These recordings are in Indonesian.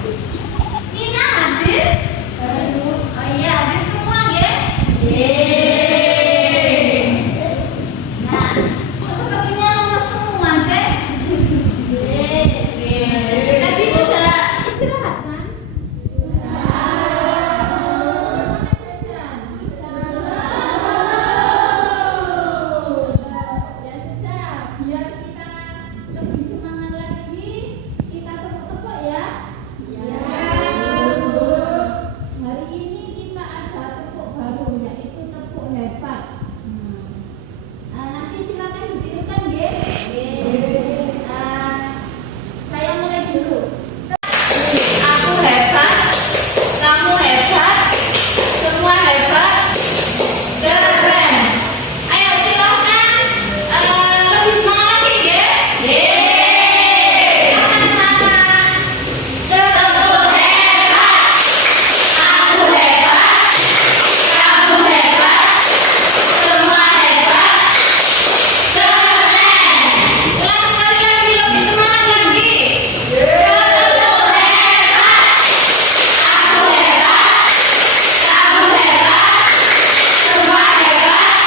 Nina hadir? Oh iya, hadir semua ya? Nah, kok sepertinya lemas semua sih? Tadi sudah istirahat kan? Biar kita lebih semangat lagi, kita tepuk-tepuk ya. Hari ini kita ada tepuk baru, yaitu tepuk hebat. Nanti silakan ditirukan ya. Saya mulai dulu. Aku hebat, kamu hebat, semua hebat, keren. Ayo silakan lebih semangat lagi ya. Tepuk hebat, aku hebat, kamu hebat, semua hebat, keren. Ulang sekali lagi, lebih semangat lagi. Tepuk hebat, aku hebat, kamu hebat, semua hebat,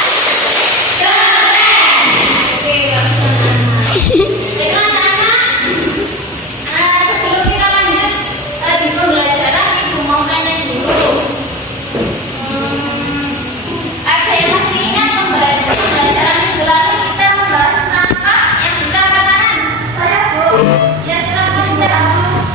keren. Oke, bagus anak-anak. Sebelum kita lanjut di pembelajaran, Ibu mau tanya dulu. Ada yang masih ingat pembelajaran minggu lalu kita membahas tentang apa? Yang bisa angkat tangan. Saya, Bu. Ya, silakan ya.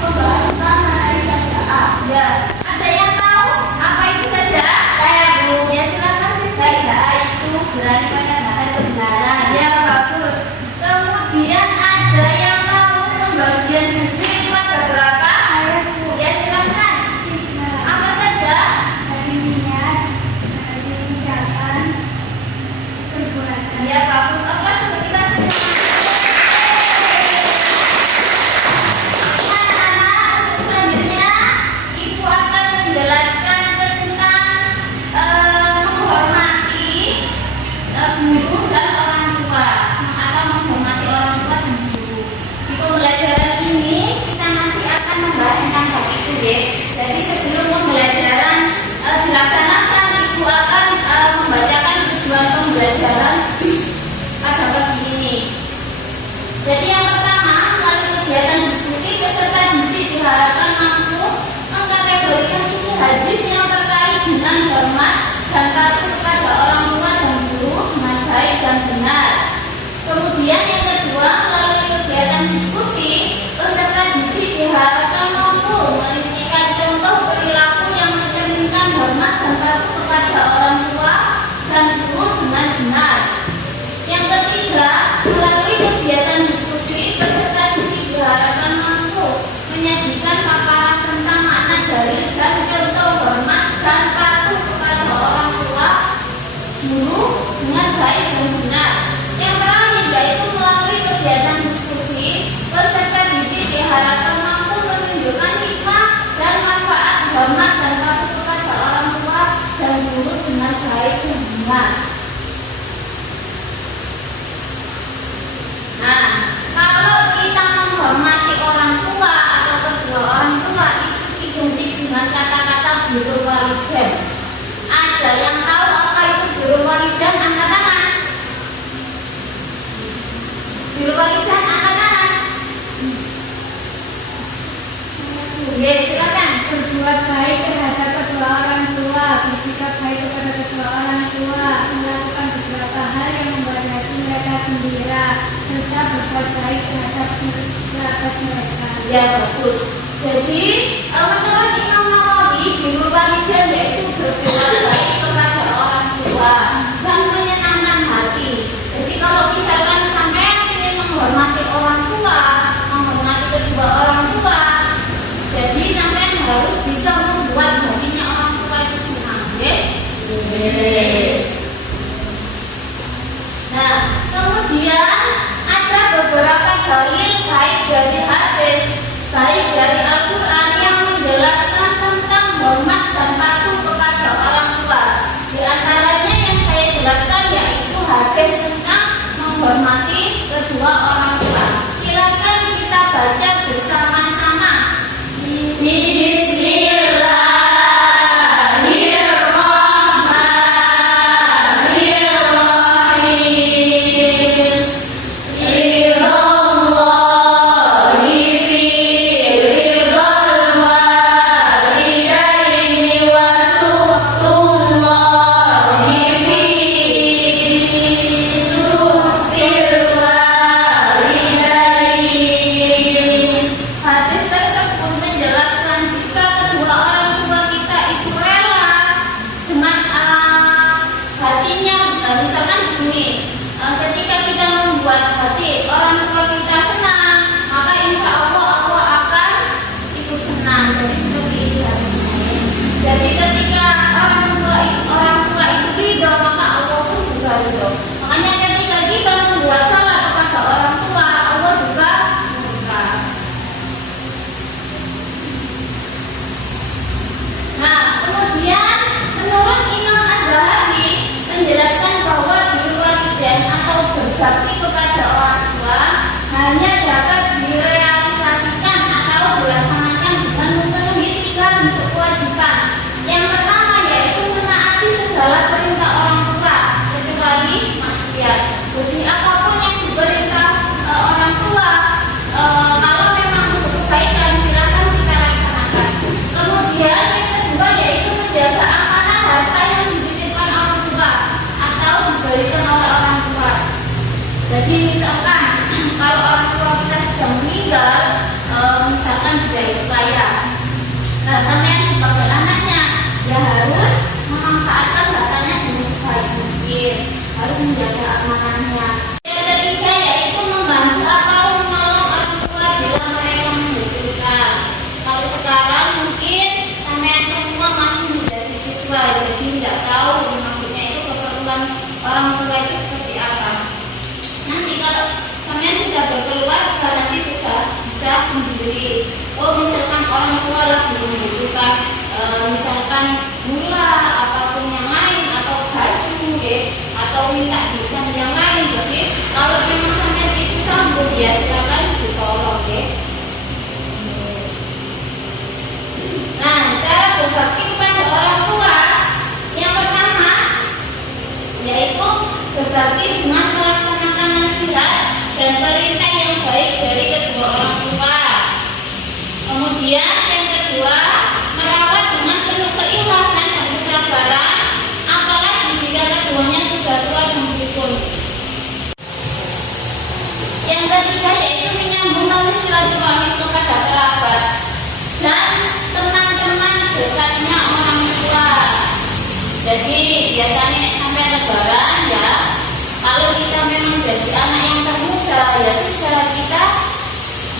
Membahas tentang hari sajaa. Ya. Ada yang tahu apa itu sajaa? Saya, Bu. Ya, silakan sih. Sajaa itu berani menyatakan kebenaran. Ya, bagus. Kemudian ada yang tahu pembagian gaji itu ada berapa? Saya, Bu. Ya, silakan. Apa saja? Hari niat, hari ucapan, perbuatan. Ya, bagus. Apa sudah kita semua? Anak-anak, untuk selanjutnya Ibu akan menjelaskan tentang menghormati guru dan orang tua, atau menghormati orang tua dan guru. Di pembelajaran ini kita nanti akan membahas tentang hal itu ya. Jadi sebelum pembelajaran dilaksanakan, Ibu akan membacakan tujuan pembelajaran pada pagi ini. Jadi yang pertama, melalui kegiatan diskusi, peserta didik diharapkan mampu mengkategorikan isi hadis yang terkait dengan hormat dan patuh kepada orang tua dan guru dengan baik dan benar. Kemudian yang kedua, melalui kegiatan diskusi, peserta didik diharapkan mampu merincikan contoh perilaku yang mencerminkan hormat dan patuh kepada orang tua dan guru dengan benar. Yang ketiga, melalui kegiatan diskusi, peserta didik diharapkan mampu menyajikan paparan tentang makna dalil dan contoh hormat dan patuh kepada orang tua, guru dengan baik dan benar. Yang terakhir, yaitu melalui kegiatan diskusi, peserta didik diharapkan mampu menunjukkan hikmah dan manfaat hormat dan patuh kepada orang tua dan guru dengan baik dan benar. Nah, kalau kita menghormati orang tua atau kedua orang tua, itu identik dengan kata-kata birrul walidain. Ada yang tahu apa itu birrul walidain? Angkat tangan. Birrul walidain, angkat tangan. Oke, silakan. Berbuat baik terhadap kedua orang tua, bersikap baik kepada kedua orang tua, melakukan beberapa hal yang membuat hati mereka gembira, serta berbuat baik terhadap kerabat mereka. Ya, bagus. Jadi, menurut Imam Nawawi, birrul walidain yaitu berbuat baik kepada orang tua dan menyenangkan hati. Jadi, kalau misalkan sampai ingin menghormati orang tua, menghormati kedua orang tua, jadi sampai harus bisa membuat hatinya orang tua itu senang, ya? Nah, kemudian ada beberapa dalil baik dari hadis, baik dari Al-Quran yang menjelaskan tentang hormat dan patuh kepada orang tua. Di antaranya yang saya jelaskan yaitu hadis tentang menghormati kedua orang tua. Silakan kita baca bersama-sama. berbakti kepada orang tua hanya dapat direalisasikan atau dilaksanakan dengan memenuhi 3 bentuk kewajiban. Yang pertama yaitu menaati segala perintah orang tua kecuali maksiat. Jadi apapun yang diperintah orang tua, kalau memang untuk kebaikan silakan kita laksanakan. Kemudian yang kedua yaitu menjaga amanah harta yang dititipkan orang tua atau diberikan oleh orang tua. Jadi misalkan kalau orang tua kita sudah meninggal, misalkan juga itu kaya, nah sampean sebagai anaknya ya harus memanfaatkan hartanya dengan sebaik mungkin, harus menjaga amanahnya. Yang ketiga yaitu membantu atau menolong orang tua bila mereka membutuhkan. Kalau sekarang mungkin sampean semua masih menjadi siswa, jadi tidak tahu maksudnya itu keperluan orang tua itu seperti apa. Nanti kalau sampean sudah berkeluarga nanti sudah bisa sendiri. Oh misalkan orang tua lagi membutuhkan misalkan gula apapun yang lain atau baju atau minta duit yang lain. Jadi kalau memang sampean itu sanggup ya silakan ditolong Nah, cara berbakti kepada orang tua yang pertama yaitu berbakti dengan melaksanakan nasihat dan perintah yang baik dari kedua orang tua. Kemudian yang kedua, merawat dengan penuh keikhlasan dan kesabaran, apalagi jika keduanya sudah tua dan pikun. Yang ketiga yaitu menyambung tali silaturahmi kepada kerabat dan teman-teman dekatnya orang tua. Jadi biasanya sampai lebaran ya, kalau kita memang jadi anak yang termuda ya sudah kita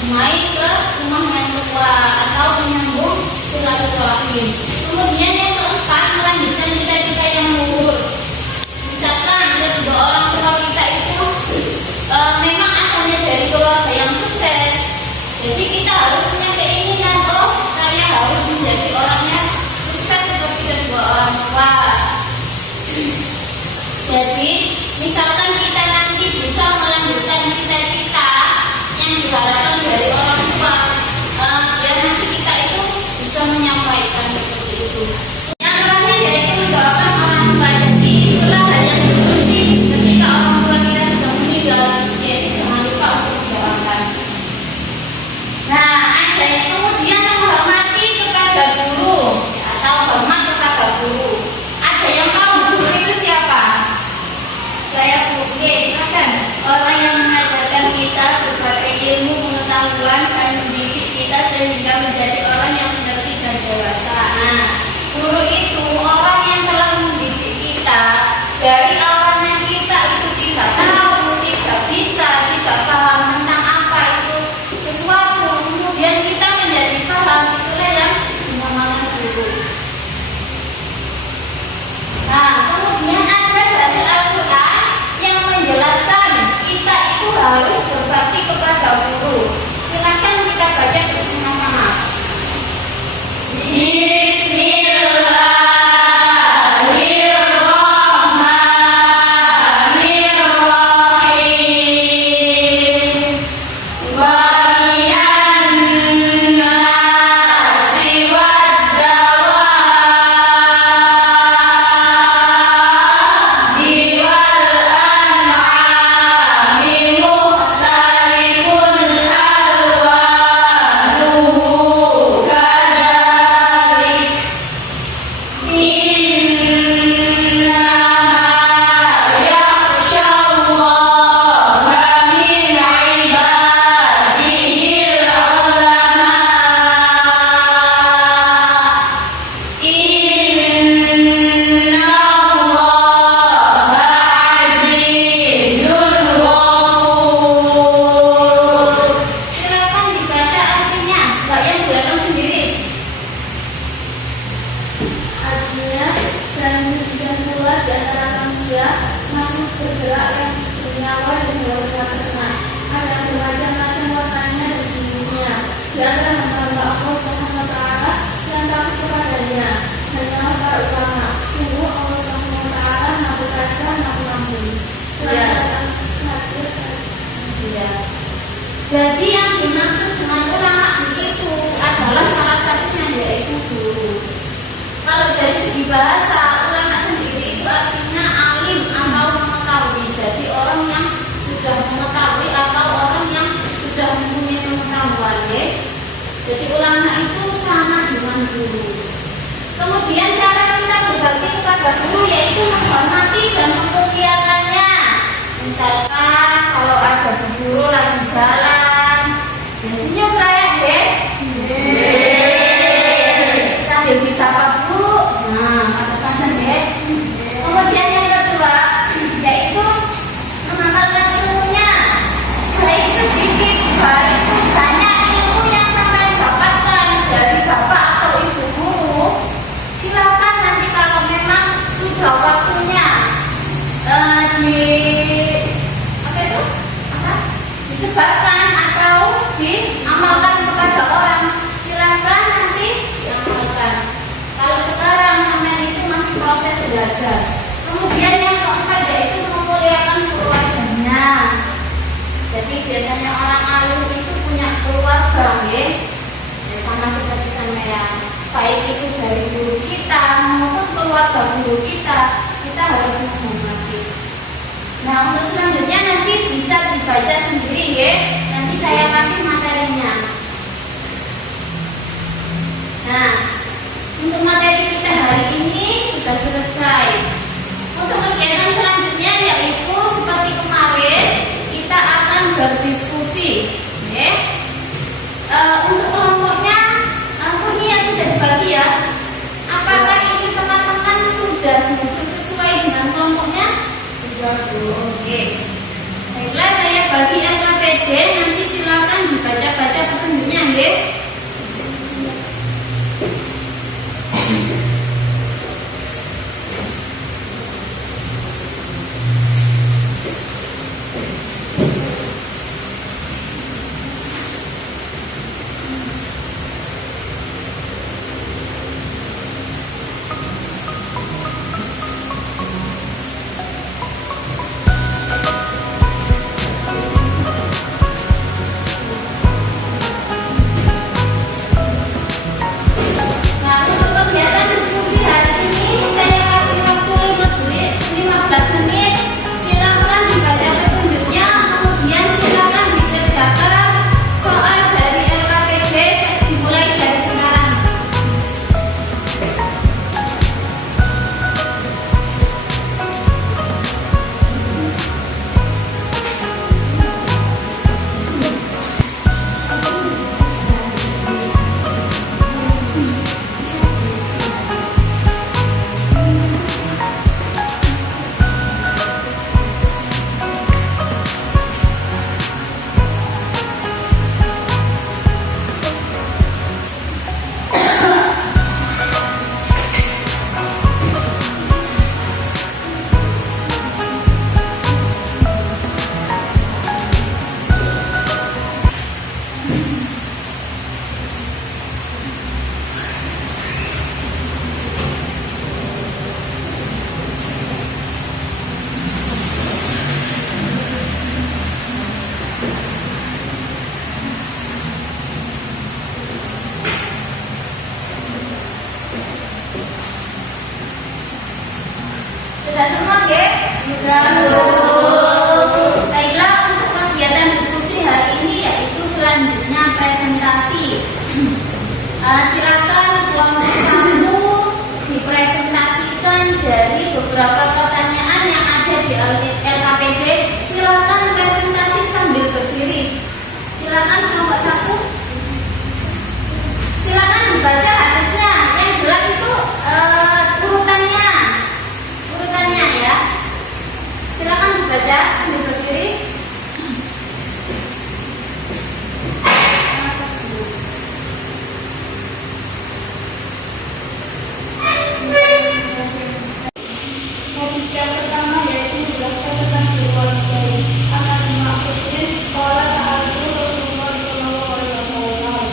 main ke rumah orang tua atau menyambung silaturahmi. Kemudian yang keempat, melanjutkan cita-cita yang luhur. Misalkan kedua orang tua kita itu memang asalnya dari keluarga yang sukses, jadi kita harus punya keinginan, oh saya harus menjadi orang yang sukses seperti kedua orang tua. Jadi misalkan kita nanti bisa melanjutkan cita-cita yang diharapkan dari orang tua, biar nanti kita itu bisa menyampaikan seperti itu. Yang terakhir yaitu mendoakan orang tua. Jadi itulah hal yang seperti ketika orang tua kita sudah meninggal, yaitu jangan lupa untuk mendoakan. Nah, ada yang kemudian menghormati kepada guru atau hormat kepada guru. Ada yang tahu guru itu siapa? Saya silakan. Orang yang mengajarkan kita berbagai ilmu, pengetahuan dan mendidik kita sehingga menjadi orang yang mengerti dan dewasa. Nah, guru itu orang yang telah mendidik kita dari awalnya kita itu tidak tahu, tidak bisa, tidak paham tentang apa itu sesuatu. Kemudian kita menjadi paham, itulah yang dinamakan guru. Nah, kemudian ada dari Al-Quran yang menjelaskan kita itu harus berbakti kepada guru. Silakan kita baca bersama-sama. Bismillahirrahmanirrahim. bahasa ulama sendiri itu artinya alim atau mengetahui. Jadi orang yang sudah mengetahui atau orang yang sudah mempunyai pengetahuan ya. Jadi ulama itu sama dengan guru. Kemudian cara kita berbakti kepada guru yaitu menghormati dan memuliakannya. Misalkan kalau ada guru lagi jalan, biasanya kayak sambil disapa Bu. Nah, kata-kata kemudian yang kedua yaitu mengamalkan ilmunya, baik sedikit baik banyak ilmu yang sampai dapatkan dari bapak atau ibu guru, silakan nanti kalau memang sudah waktunya disebarkan atau diamalkan kepada orang, silakan nanti diamalkan. Kalau sekarang sampai itu masih proses belajar. Kemudian yang keempat yaitu memuliakan keluarganya. Jadi biasanya orang alim itu punya keluarga ya, sama seperti sampean. Baik itu dari guru kita maupun keluarga guru kita harus menghormati. Nah, untuk selanjutnya nanti bisa dibaca sendiri ya. Nanti saya kasih materinya. Nah, untuk materi kita hari ini sudah selesai. Untuk kegiatan selanjutnya yaitu seperti kemarin kita akan berdiskusi ya. Untuk kelompoknya kurnia sudah dibagi ya. Apakah ini teman-teman sudah duduk sesuai dengan kelompoknya? Sudah. Oke. Baiklah, saya bagi LKPD, nanti silakan dibaca-baca petunjuknya ya. Sudah semua ya? Sudah. Baiklah, untuk kegiatan diskusi hari ini yaitu selanjutnya presentasi. Silakan kelompok 1 dipresentasikan dari beberapa pertanyaan yang ada di LKPD. Silakan presentasi sambil berdiri. Silakan kelompok 1. Silakan dibaca hadisnya. Yang jelas itu urutannya ya. Silakan dibaca sambil berdiri. Hadis yang pertama yaitu menjelaskan tentang jiwa baik. Akan dimaksudkan kalau saat itu Rasulullah SAW.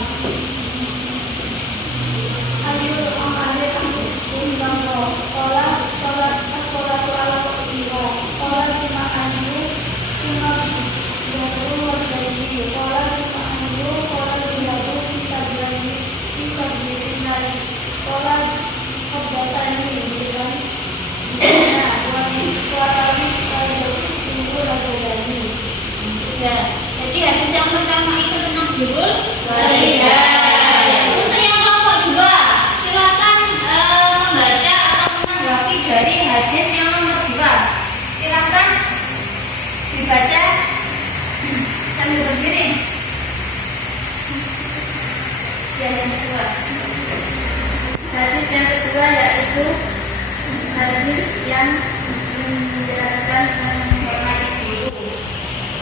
Hadis yang kedua yaitu hadis yang menjelaskan menghormati guru.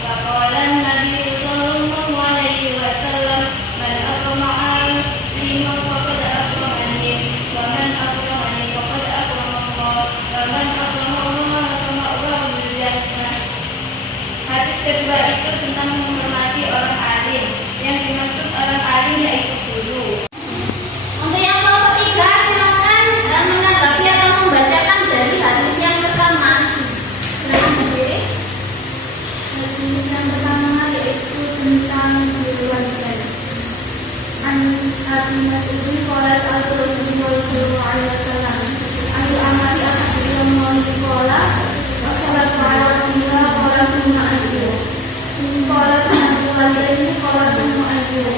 Waqala Nabi sallallahu alaihi wasallam, man aqma'a lima faqad aqsamani, wa man aqramani faqad aqrama Allah, wa man aqrama Allah faqad aqrama bil jannah. Hadis kedua itu tentang menghormati orang alim. Yang dimaksud orang alim yaitu guru. Untuk yang kelompok 3 silakan menanggapi atau membacakan dari hadis yang pertama. Silakan sendiri. Hadis yang pertama yaitu tentang keluarga. An Abi Mas'ud qala sa'altu Rasulullah sallallahu alaihi wasallam ayu amali ahadikum qala wa salatu ala rabbina qala thumma ayyu qala thumma walidaini qala thumma ayyu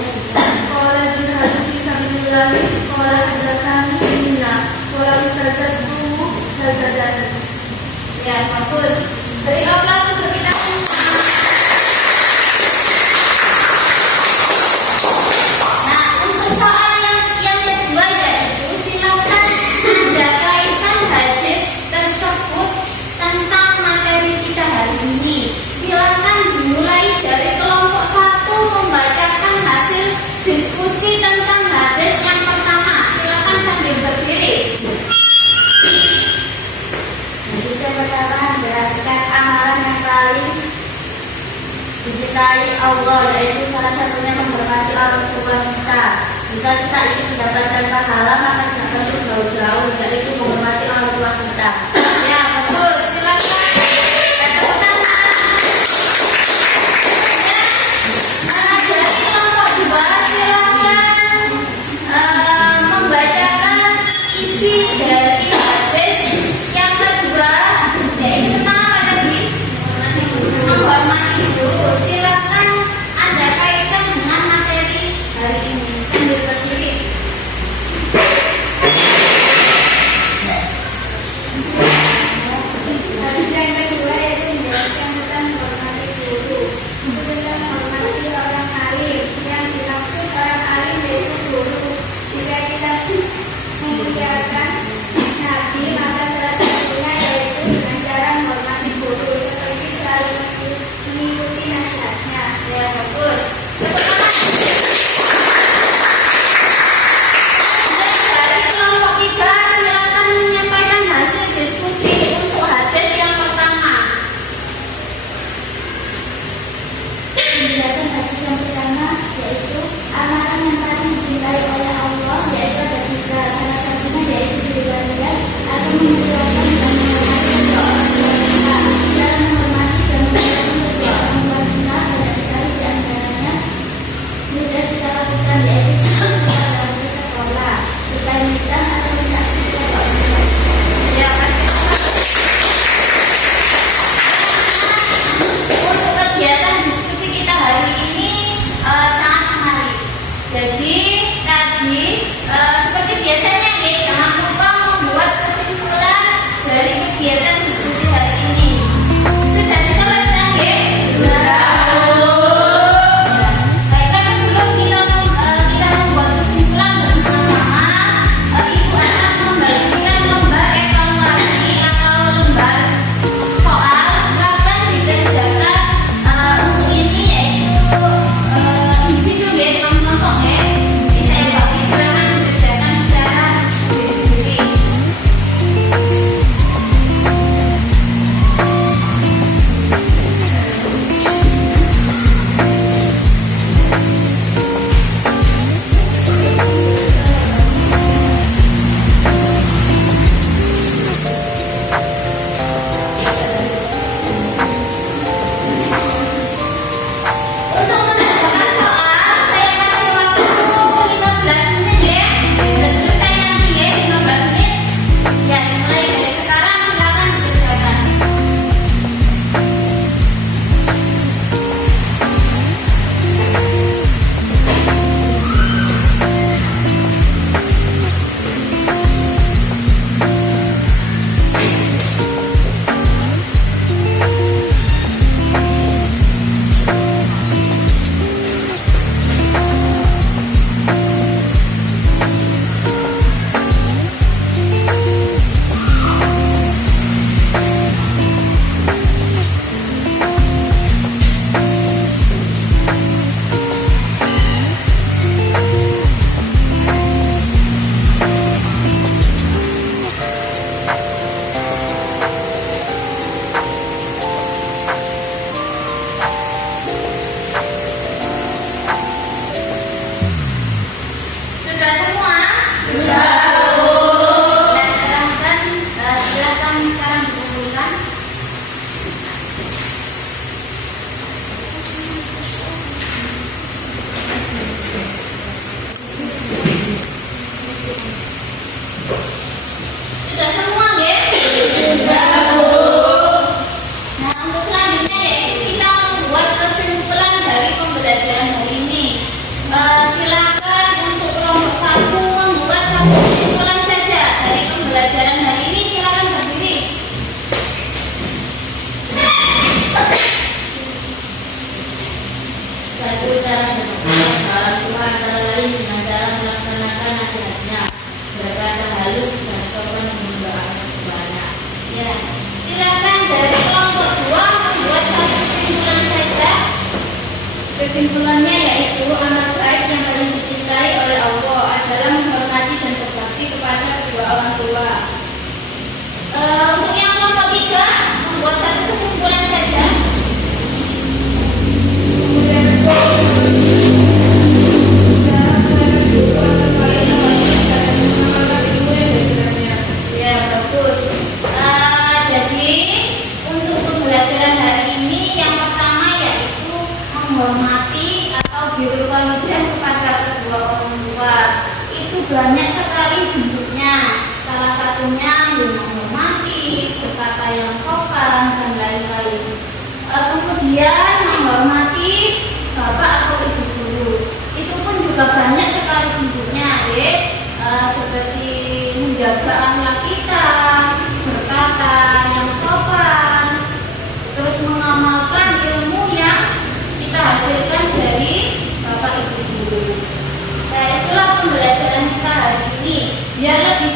qala jihadu fi sabilillah qala hadatsani billah qala istazadtu hazadani. Ya, bagus. Beri aplaus untuk kita semua. Nah, untuk soal yang kedua yaitu silakan Anda kaitkan hadis tersebut tentang materi kita hari ini. Silakan dimulai dari kelompok 1 membacakan hasil diskusi tentang hadis yang pertama. Silakan sambil berdiri. Hadis yang pertama menjelaskan amalan yang paling dicintai Allah, yaitu salah satunya menghormati orang tua kita. Jika kita ingin mendapatkan pahala, maka tidak perlu jauh-jauh, yaitu menghormati orang tua kita. Ya, bagus. Silakan. Tepuk tangan. Ya, dari kelompok 2 silakan membacakan isi dari hadis yang kedua, yaitu tentang apa tadi? Menghormati guru. Silakan Anda kaitkan dengan materi hari ini sambil berdiri. Hadis yang kedua yaitu menjelaskan tentang menghormati guru. Itu tentang menghormati orang alim. Yang dimaksud orang alim yaitu guru. Jika kita memuliakan Sudah semua ya? Nah, untuk selanjutnya yaitu kita membuat kesimpulan dari pembelajaran hari ini. Silakan untuk kelompok 1 membuat satu kesimpulan saja dari pembelajaran hari ini. Silakan berdiri. Satu, cara berbicara orang tua antara lain dengan cara melaksanakan nasihatnya, berkata halus dan sopan mendoakan keduanya. Ya, silakan dari kelompok 2 membuat satu kesimpulan saja. Kesimpulannya yaitu anak baik yang paling dicintai oleh Allah adalah menghormati dan berbakti kepada kedua orang tua. Untuk yang kelompok 3 membuat satu kesimpulan saja. Ya, bagus. Jadi untuk pembelajaran hari ini yang pertama yaitu menghormati atau birrul walidain kepada kedua orang tua. Itu banyak sekali bentuknya. Salah satunya yang menghormati, berkata yang sopan dan lain-lain. Kemudian menghormati bapak atau ibu guru. Itu pun juga banyak sekali bentuknya, ya. Seperti menjaga akhlak kita, berkata yang sopan, terus mengamalkan ilmu yang kita hasilkan dari bapak ibu guru. Nah, itulah pembelajaran kita hari ini. Biar lebih